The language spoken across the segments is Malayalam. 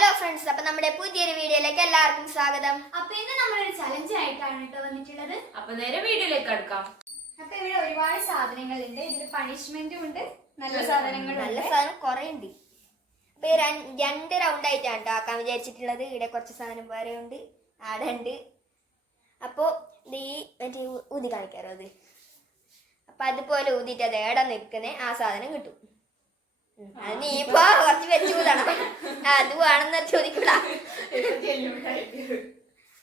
ഹലോ ഫ്രണ്ട്സ് അപ്പൊ നമ്മുടെ പുതിയൊരു വീഡിയോയിലേക്ക് എല്ലാവർക്കും സ്വാഗതം. അപ്പൊ ഇന്ന് നമ്മളൊരു ചലഞ്ച് ആയിട്ടാണ് കേട്ടോ വന്നിട്ടുള്ളത്. അപ്പൊ നേരെ വീഡിയോയിലേക്ക് അടുക്കാം. അപ്പൊ ഇവിടെ ഒരുപാട് സാധനങ്ങളുണ്ട്. ഇതിൽ പണിഷ്മെന്റും ഉണ്ട്. നല്ല സാധനങ്ങളും നല്ല സാധനം കുറെ ഉണ്ട് അപ്പൊ ഈ രണ്ട് റൗണ്ട് ആയിട്ടാണ് കേട്ടോ ആക്കാൻ വിചാരിച്ചിട്ടുള്ളത്. ഇവിടെ കുറച്ച് സാധനം വേറെ ഉണ്ട് ആടെ ഉണ്ട്. അപ്പോ ഇത് ഈ മറ്റേ ഊതി കാണിക്കാറോ അത്? അപ്പൊ അതുപോലെ ഊതിയിട്ട് അത് ഏടെ നിൽക്കുന്നേ ആ സാധനം കിട്ടും. നീ ഇപ്പൊ കുറച്ച് വെച്ചുകൂടണം അതുവാണെന്ന് ചോദിക്കൂടാ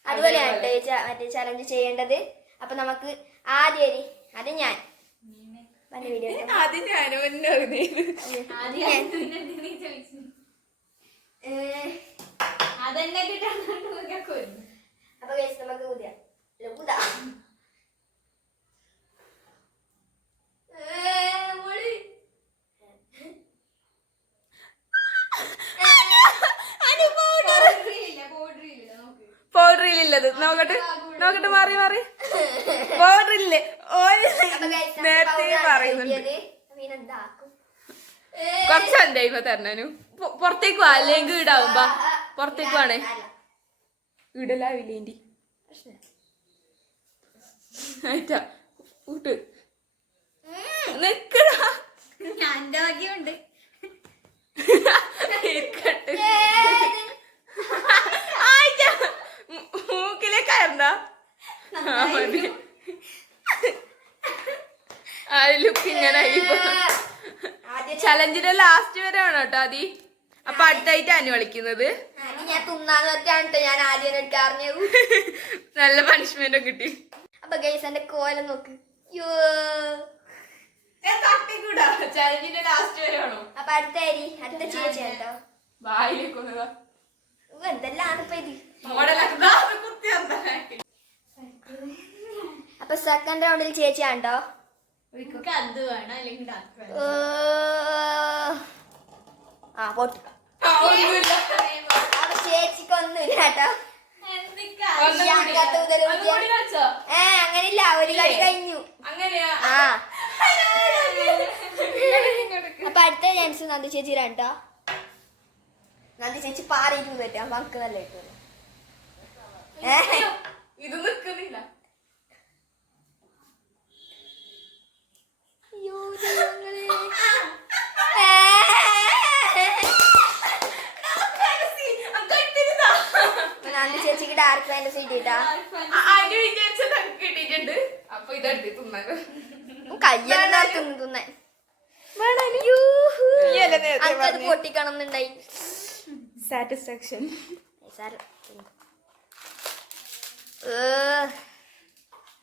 അതുപോലെയാണ് മറ്റേ ചലഞ്ച് ചെയ്യേണ്ടത്. അപ്പൊ നമുക്ക് ആദ്യം അത് ഞാൻ. അപ്പൊ നമുക്ക് ഊതിയാ. ഊതാ. ഏ പൗഡറിലുള്ളത് നോക്കട്ടെ. നോക്കട്ടെ മാറി മാറി. പൗഡറില്ലേ ഓര് നേരത്തെ പറയുന്നുണ്ട്. കൊറച്ച് എന്തായിപ്പോ തരണനു. പൊറത്തേക്ക് പോവാ അല്ലെങ്കിൽ ഇടാവുമ്പോ. പൊറത്തേക്ക് പോണേ ഈടലാവില്ല ഊട്ട്. ആയിട്ടാ. കൂട്ട് മൂക്കിലേക്ക് ആയിരുന്ന? ആ ലുക്ക് ഇങ്ങനെ ആയിപ്പോ ആദ്യം ചലഞ്ചിന്റെ ലാസ്റ്റ് വരെ ആണ് കേട്ടോ അതി അപ്പൊ അടുത്തായിട്ട് അനു കളിക്കുന്നത് ആദ്യം ഞാൻ തിന്നാന്ന് പറഞ്ഞാണ് ട്ടോ ഞാൻ ആദ്യം എടുക്കാറിഞ്ഞു നല്ല പണിഷ്മെന്റ് കിട്ടി. അപ്പൊ ഗൈസ് എന്റെ കോലം നോക്ക്. ചലഞ്ചിന്റെ ലാസ്റ്റ് വരെ ആണോ അപ്പൊ അടുത്ത അരി അടുത്ത ചേച്ചി കേട്ടോ വായിലേക്ക് ഒന്ന് വാ. എന്തെല്ലാം ഇപ്പൊ ഇത്? അപ്പൊ സെക്കൻഡ് റൗണ്ടിൽ ചേച്ചിയാണ്ടോ അത് വേണം അല്ലെങ്കിൽ ആ പോട്ട്. അപ്പൊ ചേച്ചിക്കൊന്നുമില്ല കേട്ടോ. ഏ അങ്ങനില്ല ഒരു കളി കഴിഞ്ഞു. ആ. അപ്പൊ അടുത്ത ചാൻസ് നന്ദി ചേച്ചി രണ്ടോ? നന്ദി ചേച്ചി പാറിയിട്ട് പറ്റാം നമുക്ക് നല്ല ഇത് നിക്കുന്നില്ല. ചേച്ചിക്ക് ഡാർക്ക് കിട്ടിട്ടാ സാറ്റിസ്ഫാക്ഷൻ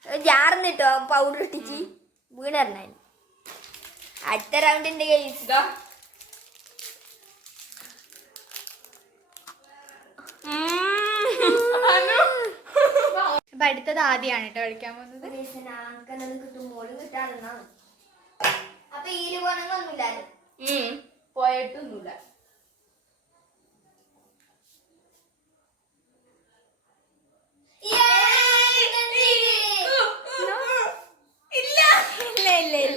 ജാർന്നിട്ടോ പൗഡർ ഇട്ടിച്ച് വീണറിഞ്ഞാൽ. അടുത്ത റൗണ്ടിന്റെ കേസ് അപ്പൊ അടുത്തത് ആദ്യമാണ് കേട്ടോ കളിക്കാൻ പോകുന്നത്. കിട്ടുമ്പോഴും കിട്ടാതെന്നാണ് അപ്പൊ ഈ പോണങ്ങൊന്നുമില്ലാലോ ഉം. പോയിട്ടൊന്നുമില്ല.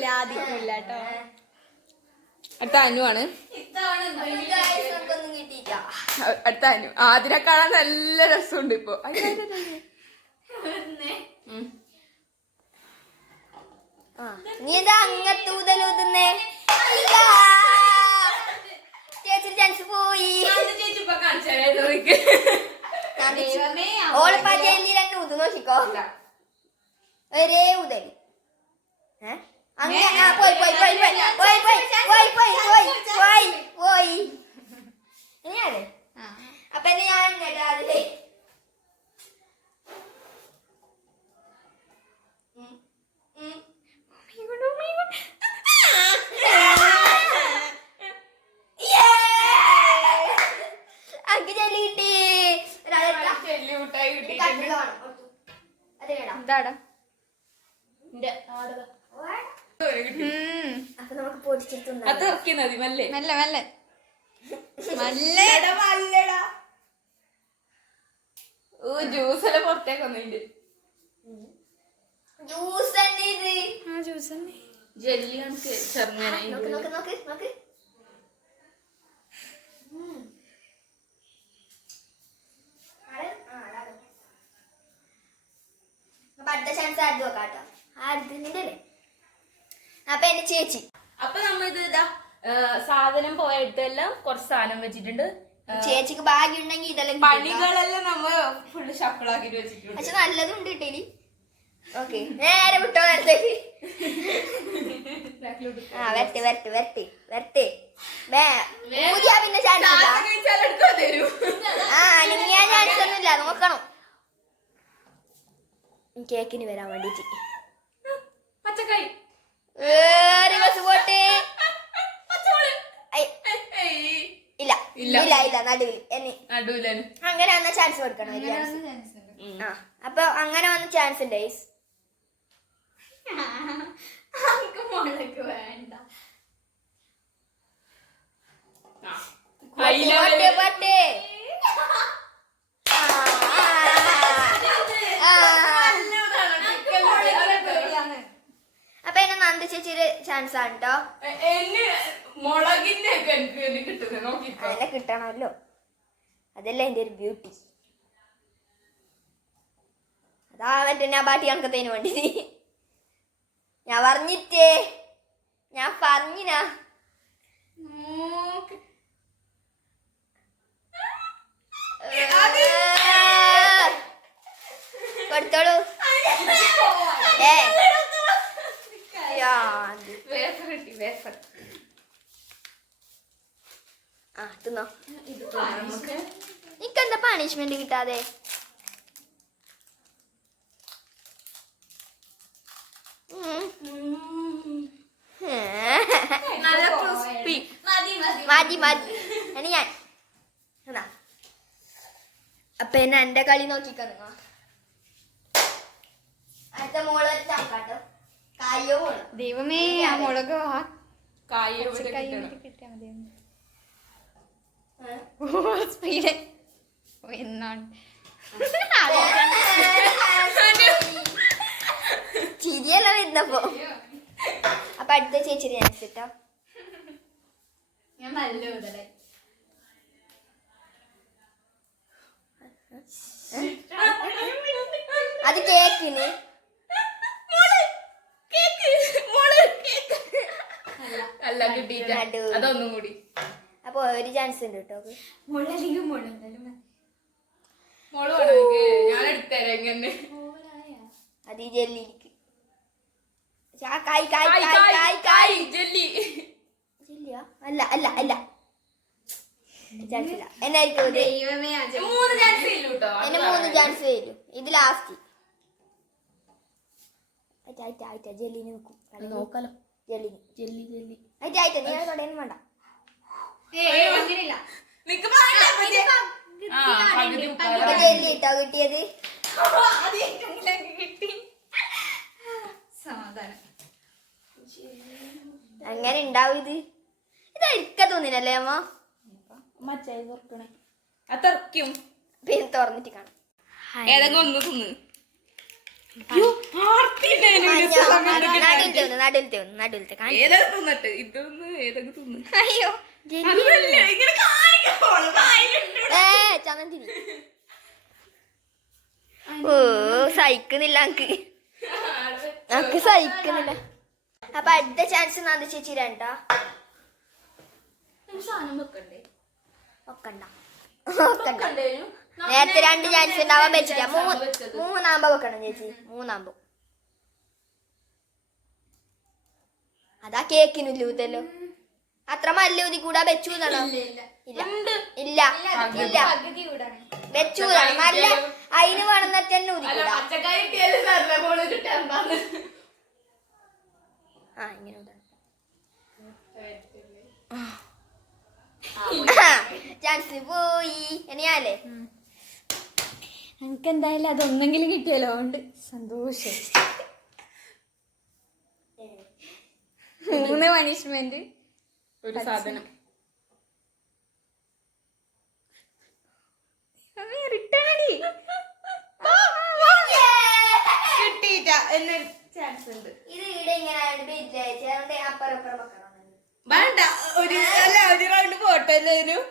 ഇല്ല ആദ്യം ഇല്ല കേട്ടോ അടുത്ത അനു. ആദിനെ കാണാൻ നല്ല രസമുണ്ട് ഇപ്പൊ. നീ എന്താ അങ്ങനത്തെ ചേച്ചി ചാൻസ് പോയി ഓളിപ്പാ ജയിലിൽ രണ്ട് നോക്കിക്കോ. ഒരേ ഊതൽ. ഏഹ് അങ്ങനെ ആ, പോയി പോയി പോയി പോയി പോയി പോയി പോയി പോയി പോയി പോയി പോയി ഇനിയാണ്. അപ്പൊ ഞാൻ കേട്ടോ അതിൽ പതുക്കെ മെല്ലെ? മെല്ലെ മെല്ലെ. ഓ ജ്യൂസ് ആ ജ്യൂസ് നോക്ക് നോക്ക് നോക്ക് നോക്ക്. അപ്പൊ എന്റെ ചേച്ചി. സാധനം പോയതെല്ലാം കുറച്ച് സാധനം വെച്ചിട്ടുണ്ട്. ചേച്ചിക്ക് ഭാഗ്യം ഉണ്ടെങ്കിൽ ഇതെല്ലാം പണികളെല്ലാം നമ്മൾ ഫുള്ള് ഷഫിളാക്കിട്ട് വെച്ചിട്ടുണ്ട്. പക്ഷെ നല്ലതും കിട്ടേലി ഓക്കെ നേരെ വിട്ടോ നേരത്തേക്ക്. ആ വരട്ടെ വരട്ടെ വരട്ടെ വരട്ടെ. വേ പുതിയ പിന്നെ ആ ഞാൻ ചാൻസ് ഒന്നും ഇല്ല നോക്കണം കേക്കിന് വരാൻ വേണ്ടിട്ട്. നടുവിൽ അങ്ങനെ വന്ന ചാൻസ് കൊടുക്കണം അപ്പൊ അങ്ങനെ വന്ന ചാൻസ് ഉണ്ട് വേണ്ട. അപ്പൊ എന്നെ നന്ദി ചേച്ചിയുടെ ചാൻസ് ആണ് കേട്ടോ മുളകിന്റെ ഒക്കെ എനിക്ക് കിട്ടുന്നത് നോക്കിക്കോ അങ്ങനെ കിട്ടണമല്ലോ. അതല്ലേ എന്റെ ഒരു ബ്യൂട്ടി അതാ മറ്റേ ഞാൻ പാട്ടി കണക്കത്തേന് വേണ്ടി. ഞാൻ പറഞ്ഞിട്ടേ ഞാൻ പറഞ്ഞിനാ. കൊടുത്തോളൂ. ഏ. വേഫർ കിട്ടി വേഫർ. ആ തിന്നോ. ഇത് തിന്നാം നമുക്ക് നിക്കെന്താ പണിഷ്മെന്റ് കിട്ടാതെ. നല്ല ക്രിസ്പി. മതി മതി മതി. മതി ഇനി ഞാൻ. എന്നാ? അപ്പൊ എന്നെ എന്റെ കളി നോക്കിക്കോ നിങ്ങ അടുത്ത മോൾ ചാക്കാട്ടോ. കായോ ദൈവമേ ആ മുളക് കായ കിട്ടിയാ മതിയായിരുന്നു. സ്പീഡ്. എന്നാണ് ചിരിയല്ല വരുന്നപ്പോ അപ്പൊ അടുത്ത ചേച്ചി ചാൻസ് കിട്ടോ ഞാൻ നല്ല മുതലായി. അത് കേക്കിന്. അല്ല കിട്ടിയില്ല. അതൊന്നും കൂടി. അപ്പൊ ഒരു ചാൻസ് ഉണ്ട് കേട്ടോ. മുളകിലും അത് ഈ ജെല്ലിക്ക് അല്ല അല്ല അല്ല. എന്നായിരിക്കും മൂന്ന് ചാൻസ് ഇല്ല കേട്ടോ അത് എന്നെ മൂന്ന് ചാൻസ് വരും. ഇത് ലാസ്റ്റ് ആയിട്ടാ ആയിട്ടാ ആയിട്ടാ. ജെല്ലിന് നോക്കും നോക്കാലോ. ജെല്ലിന് ജെല്ലി ജെല്ലി ആയിട്ടാ ആയിട്ട്. നീ വേണ്ട. കിട്ടിയത്? അങ്ങനെ ഉണ്ടാവും ഇത്. ഇത് ഇരിക്ക തോന്നിനല്ലേ അമ്മ മച്ചായി തുറക്കണേ. അത്രക്കും പിന്നെ തുറന്നിട്ട് കാണാം. ഏതെങ്കിലും ഒന്ന് തിന്ന്. നടുവിലത്തെ നടുവിലത്തെ നടുവിലത്തെ കാണി ഏതൊക്കെ തിന്നട്ടെ? ഇതൊന്ന് ഏതൊക്കെ തിന്ന്? അയ്യോ. ഓ സഹിക്കുന്നില്ല എനിക്ക് നമുക്ക് സഹിക്കുന്നില്ല. അപ്പൊ അടുത്ത ചാൻസ് നന്ദ ചേച്ചി രണ്ടാ? ഒക്കണ്ട നേരത്തെ രണ്ട് ചാൻസ് ഉണ്ടാവാൻ വെച്ചില്ല മൂന്ന് മൂന്നാകുമ്പോ വെക്കണം ചേച്ചി. മൂന്നാമ്പോ. അതാ കേക്കിന് ലൂതല്ലോ. അത്ര മല്ല ഊതി കൂടാ വെച്ചു തണോ ഇല്ല ഇല്ല. കൂടാണ് വെച്ചു നല്ല അതിന് വേണമെന്ന തന്നെ ഊതി അല്ല കൂടാ പച്ചക്കറി കിട്ടിയാലും നല്ല മോൾ കിട്ടാൻ ആ ഇങ്ങനെ. ചാൻസ് പോയി. ഇനിയാലേ? എനിക്ക് എന്തായാലും അതൊന്നെങ്കിലും കിട്ടിയല്ലോ അതുകൊണ്ട് സന്തോഷം. മൂന്ന് പണിഷ്മെന്റ്. ഒരു സാധനം. വേണ്ട. ഒരു അല്ല ഒരു റൗണ്ട് പോട്ടെ എല്ലാവരും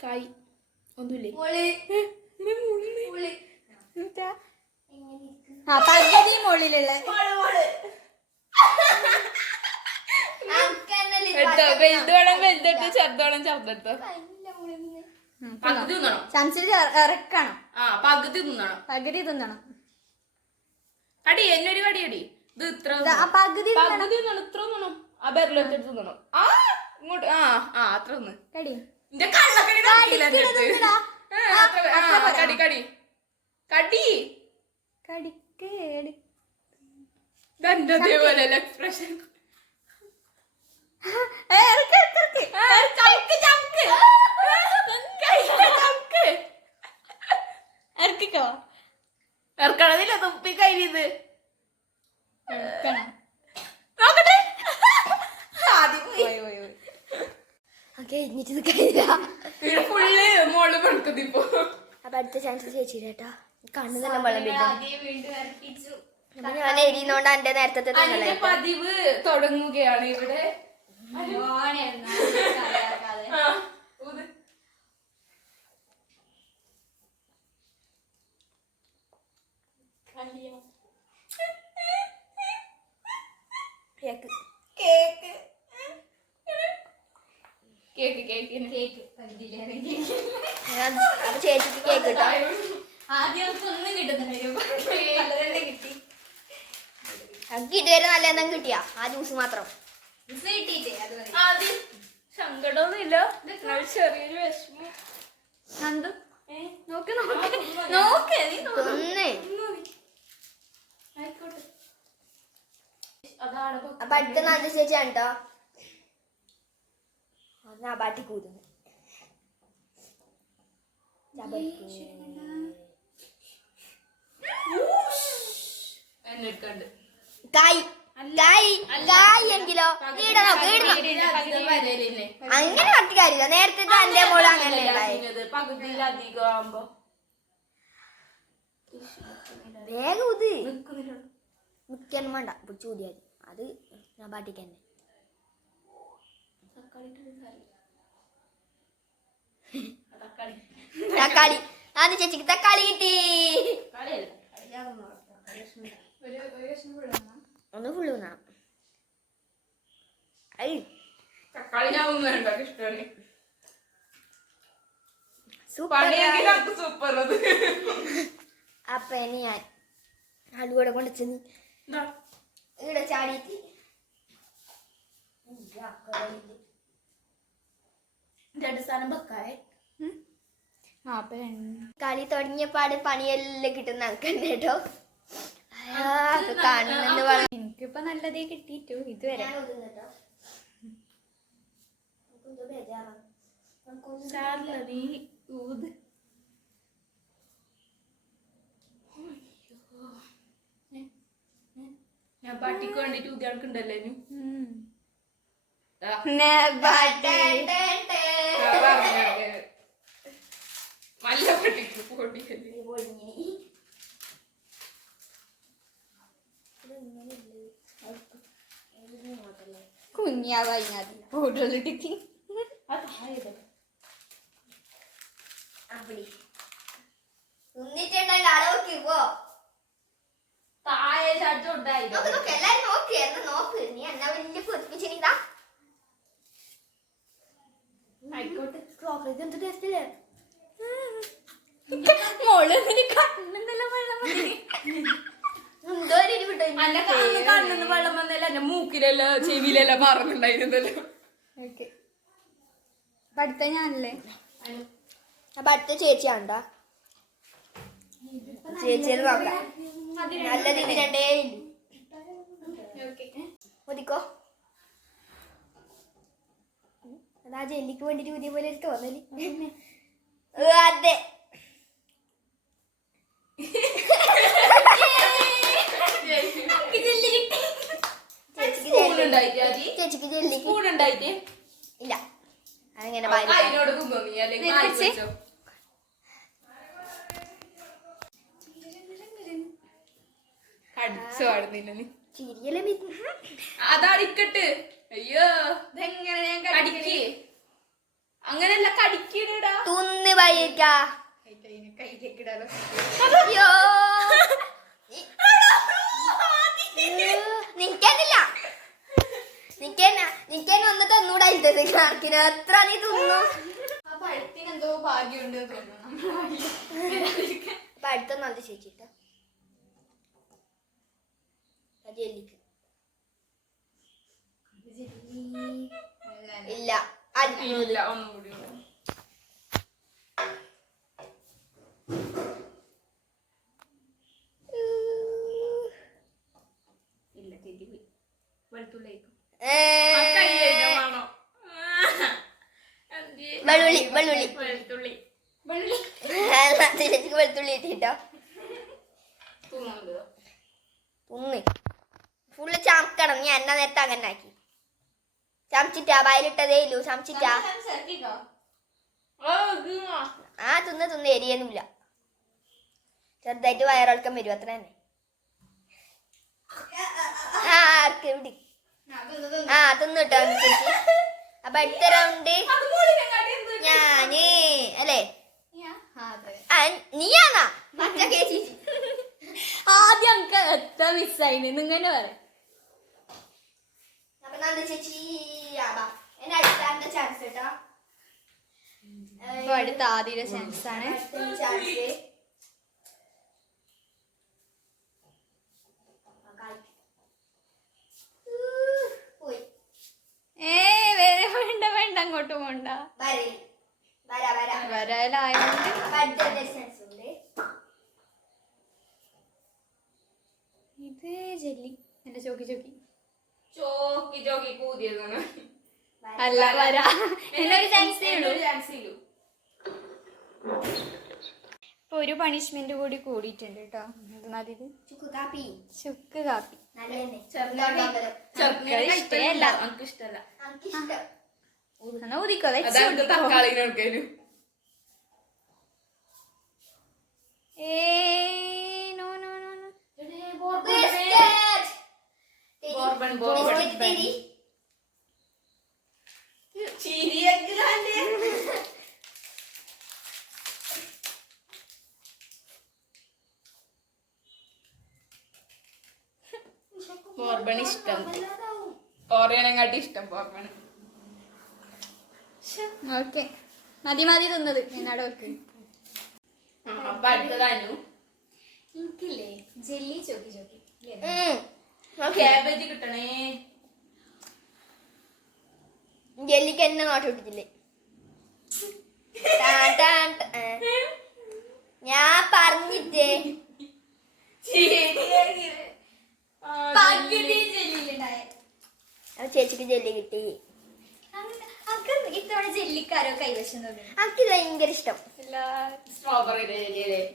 കായ്. ഒന്നുമില്ലേ? മോൾ. മോൾ. എന്നിട്ടാ? ആ പകുതി മുകളിലുള്ള. വലുതോളം വലുതെടുത്ത് ചെറുതോളം ചെറുതെടുത്തോ പകുതി തിന്നണം. സംശയം ഇറക്കണം. ആ പകുതി തിന്നണം. പകുതി തിന്നണം. അടി എന്നൊരു കടി അടി. ഇത് ഇത്ര പകുതി. പകുതി തിന്നണം ഇത്ര തിന്നണം. ആ ബെരലെടുത്തിട്ട് തിന്നണം. ആ ഇങ്ങോട്ട് ആ ആ അത്ര തിന്ന്. കടി. എന്റെ കള്ളക്കടി കടി കടി. കടി. എക്സ്പ്രഷൻ ഇറക്കിക്കോ. ഇറക്കണതില്ല തുപ്പി നോക്കട്ടെ. കഴിഞ്ഞ ഫുള്ള് മോൾ കൊടുക്കുന്നിപ്പോ അപ്പൊ അടുത്ത ചാൻസ് ചേച്ചി കേട്ടോ. കണ്ണു തന്നെ വെള്ളം ഞാൻ എരിയുന്നോണ്ട് എന്റെ നേരത്തെ പതിവ് തുടങ്ങുകയാണ് ഇവിടെ. Cake cake cake cake cake cake cake. Cake. Cake cake. Cake. Cake. Cake cake ചേച്ചിക്ക് കേക്ക് കിട്ടോ. ആദ്യം ഒന്നും കിട്ടുന്നില്ല കിട്ടി. എനിക്ക് ഇതുവരെ നല്ല എന്തെങ്കിലും കിട്ടിയാ? ആ ജ്യൂസ് മാത്രം. സങ്കടമൊന്നുമില്ല. ചെറിയൊരു വിഷമം. നന്ദു? നോക്ക് നോക്ക്. അപ്പൊ അടുത്ത നാല് ചേച്ചിയാണ് കേട്ടോ. അത് ആ ബാട്ടി കൂതുന്നു എന്നെ എടുക്കണ്ട് കായ് കായ് കായ് എങ്കിലോ. അങ്ങനെ പറഞ്ഞ കാര്യമില്ല. നേരത്തെ എന്റെ മോൾ അങ്ങനെ വേഗം ഇത് മിക്കൊന്നും വേണ്ട. പിടിച്ചു കൂടിയാൽ അത് ഞാൻ ബാട്ടിക്ക് തന്നെ തക്കാളി തക്കാളി. ആദ്യം ചേച്ചിക്ക് തക്കാളി കിട്ടി. ഒന്ന് ഫുള്ള് തിന്നണം ഐ. തക്കാളി ഞാൻ ഒന്നും വേണ്ട ഇഷ്ടമാണ്. സൂപ്പർ അപ്പൊ ഇനി ഞാൻ അലുവടെ കൊണ്ട് ചെന്ന് ഇവിടെ ചാടിയിട്ട്. രണ്ട് സാധനം വെക്കാതെ ആ തുടങ്ങിയ പാട് കളി പണിയെല്ലാം കിട്ടുന്ന ആൾക്കുണ്ട് കേട്ടോ. കാണുന്നത് എനിക്കിപ്പൊ നല്ലതേ കിട്ടിയിട്ടു ഇതുവരെ. ഞാൻ പട്ടിക്ക് വേണ്ടിട്ട് ഊതി ആൾക്കുണ്ടല്ലോ ഇനി. ഉം. ദാ. നെബാട്ടി. ആ, പറഞ്ഞേ. നല്ല പട്ടിക്ക് പൊടിയല്ലേ പോ താഴെ നോക്ക് നോക്ക് നീ എന്നാ വലിയ ആയിക്കോട്ടെ. സ്ട്രോബെറി എന്ത് ടേസ്റ്റ് അല്ലേ മോൾ കണ്ണെന്തെല്ലാം വെള്ളം വെള്ളം വന്നല്ല എന്റെ മൂക്കിലല്ല ചെവിയിലല്ല മാറുന്നുണ്ടായിരുന്നല്ലോ ഓക്കെ. പഠിത്ത ഞാനല്ലേ? അപ്പൊ അടുത്ത ചേച്ചിയാണ്ടാ ചേച്ചിയത് നോക്കാം. നല്ല രീതി രണ്ടേ ഒതിക്കോ അതാ ജെല്ലിക്ക് വേണ്ടിട്ട് പുതിയ പോലെ തോന്നൽ. ഏ, അതെ. ചേച്ചിക്ക് ജെല്ലി ഇല്ല. അങ്ങനെ ചിരിയല്ലേ അതടിക്കട്ട് അയ്യോ. ഇതെങ്ങനെ ഞാൻ കടിക്ക്. അങ്ങനെയല്ല കടിക്കടാ തുന്ന് വഴി കഴിക്കാ കയ്യിലേക്ക് ഇടാലോ അയ്യോ. നിക്കണ്ടില്ല നിക്കന്നെ നിക്കന്നെ വന്നിട്ട് ഒന്നുകൂടെ അയച്ചത് കണക്കിന് എത്ര നീ തിന്നു? ആ പഴത്തിന് എന്തോ ഭാഗ്യമുണ്ട് തോന്നുന്നു. അടുത്ത നല്ല ചേച്ചിട്ട ജെല്ലിക്ക്. അല്ല ഇല്ല ഒന്നുകൂടി ഉണ്ട്. ഇല്ല ചേച്ചി പോയി വെളുത്തുള്ളിയേക്കും ഏ, ആ കൈ കഴുകാൻ വേണോ? എന്ത്? വെള്ളുള്ളി, വെള്ളുള്ളി. വെളുത്തുള്ളി വെള്ളി ചേച്ചിക്ക് വെളുത്തുള്ളി ഇട്ടിട്ടോ തിന്നുന്നുണ്ടോ? തിന്ന് ഫുള്ള് ചമക്കണം നീ എണ്ണ നേരത്തെ അങ്ങനെ ആക്കി വയലിട്ടതേ ഇല്ലു ചേർത്തിക്കോ ആ, തിന്ന് തിന്ന്. എരിയൊന്നുമില്ല. ചെറുതായിട്ട് വയറിളക്കം വരും. അത്ര തന്നെ. ആ ഇവിടെ ആ തിന്നു കേട്ടോ അപ്പൊ അടുത്ത റൗണ്ട്? ഞാൻ അല്ലേ? നീയാണാ? പച്ച ആദ്യം എത്ര മിസ്സായി നിങ്ങനെ പറയാം. നന്ദ ചേച്ചി എന്നെ അടുത്ത ചാൻസ് കേട്ടോ അടുത്ത ആദ്യ ചാൻസ് ആണ്. ചാൻസ് പോയി ഏ വേറെ വേണ്ട വേണ്ട അങ്ങോട്ട് പോണ്ട വരൽ വര വര വരാലായോണ്ട് അപ്പൊ അടുത്ത ചാൻസ് ഉണ്ട് ഇത് ജെല്ലി എന്റെ ചോക്കി ചോക്കി ചോക്കി ചോക്കി കൂതിയതാണ് വര. അല്ല വരാ. എന്നൊരു ചാൻസേ ഇപ്പൊ ഒരു പണിഷ്മെന്റ് കൂടി കൂടിയിട്ടുണ്ട് കേട്ടോ. ഇത്. ചുക്ക് കാപ്പി. ചുക്ക് കാപ്പി. ഇഷ്ടമല്ല. എനിക്ക് ഇഷ്ടമല്ല. എന്നാ ഊതിക്കോ വെച്ച് അതായത് നോ തക്കാളിനെ എടുക്കാനും ഏയ്, ബോർബൺ ബോർബൺ. ബോർബൺ ബോർബൺ ഇഷ്ടം. ഓറിയനെങ്ങാട്ടി ഇഷ്ടം ബോർബൺ ഓക്കെ. മതി മതി തിന്നത്. എന്നോട് വെക്ക്. അപ്പൊ അടുത്തതാനു എനിക്കില്ലേ ജെല്ലി ചോക്കി ചോക്കി. കിട്ടണേ. ജെല്ലിക്ക് എന്നെ നോട്ട് പിടിച്ചില്ലേ. ഞാൻ പറഞ്ഞിട്ടേ ചേച്ചിക്ക് ജെല്ലി കിട്ടി. ഇത്തവണ ജെല്ലിക്കാരോ കൈവശം എനിക്കിത് ഭയങ്കര ഇഷ്ടം. സ്ട്രോബെറി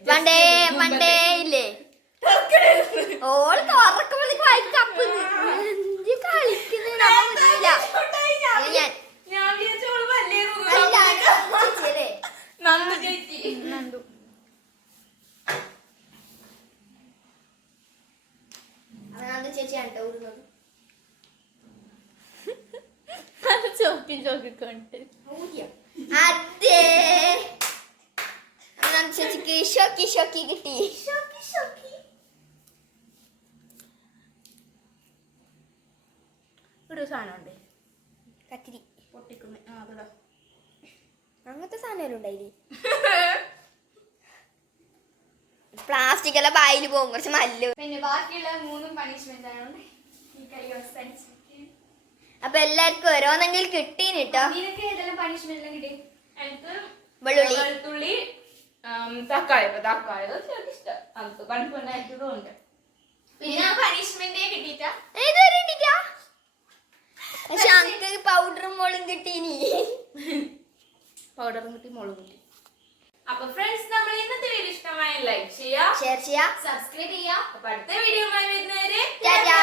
പണ്ടേ പണ്ടേ ഇല്ലേ? ഓൾ തുറക്കുമ്പോഴേക്ക് വായിക്കപ്പ് എന്ത് കളിക്കുന്നു നമ്മ മുന്നില ഞാൻ ഞാൻ വിചാരിച്ചോൾ വലിയ അല്ല, ചേച്ചിയല്ലേ? നന്ദു ചേച്ചി നന്ദു അവനാണ് ചേച്ചിയാണ് കേട്ടോ ഊടുന്നത് ചോക്കി ചോക്കി കൊണ്ട് അതെ. ചേച്ചിക്ക് ഷോക്കി ഷോക്കി കിട്ടി. ഷോക്കി ഷോക്കി. ഒരു കത്തിരി. ആ അങ്ങനത്തെ സാധനം പ്ലാസ്റ്റിക് എല്ലാം വായിൽ പോകും. കുറച്ച് മല്ലു. പിന്നെ ബാക്കിയുള്ള മൂന്നും പണിഷ്മെന്റ് ആണ്. ഈ കളി അവസാനിച്ചിട്ട് അപ്പൊ എല്ലാവർക്കും ഓരോന്നെങ്കിലും കിട്ടീന് കേട്ടോ നിനക്ക് ഏതെല്ലാം പണിഷ്മെന്റ് എല്ലാം കിട്ടി? എനിക്ക്. വെളുത്തുള്ളി തക്കാളി. ഇപ്പൊ തക്കാളി അത് ചെറിയ ഇഷ്ടം. അത് കൺഫണ്ടായിട്ടും ഉണ്ട്. പിന്നെ പണിഷ്മെന്റേ. പക്ഷെ അനക്ക് പൗഡറും മോളും കിട്ടീനി. പൗഡറും കിട്ടി മുളകും കിട്ടി. അപ്പൊ ഫ്രണ്ട്സ് നമ്മൾ ഇന്നത്തെ വീഡിയോ ഇഷ്ടമായ ലൈക്ക് ചെയ്യാ ഷെയർ ചെയ്യാ സബ്സ്ക്രൈബ് ചെയ്യാ അപ്പൊ അടുത്ത വീഡിയോ വരുന്നവരെ ടാറ്റാ.